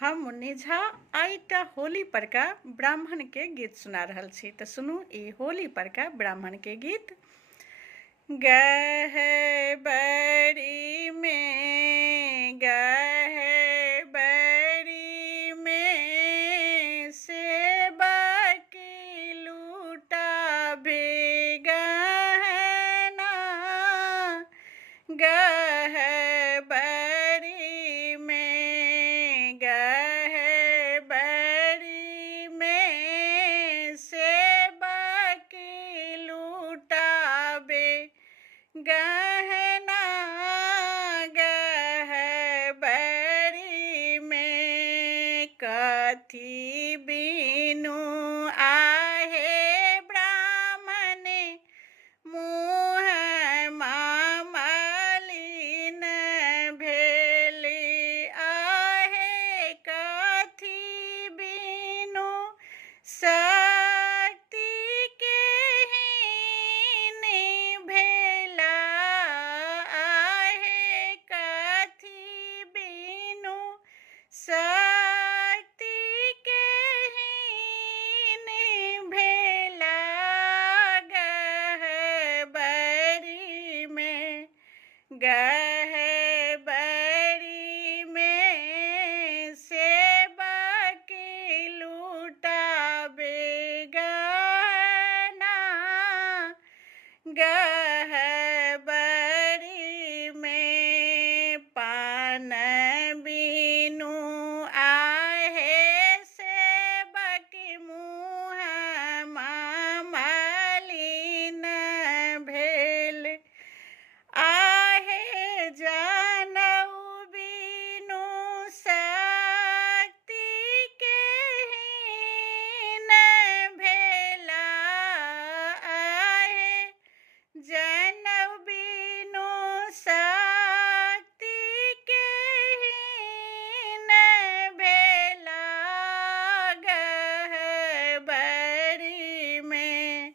हम मुन्नी झा आइटा होली पर का ब्राह्मण के गीत सुना रहल छी। तो सुनू ई होली पर का ब्राह्मण के गीत। गह बड़ी में सेबा की लूटा भी गहना। गह बड़ी में सेबा की लूटा बे गहना। गह बड़ी में कथी बीनू आहे ब्राह्मण मुँह मामलिन भेली आहे। कथी बीनू शक्ति के हीन भेला आहे। कथी बीनू शक्ति के हीन भेला। गह बड़ी में सेबा की लूटा बे गहना। गह बड़ी में पान बीनू आहे सेबक मुँह मामलिन भेल आहे। जनऊ बीनू शक्ति के हीन भेला आहे। जनऊ बीनू शक्ति के हीन भेला। गह बड़ी में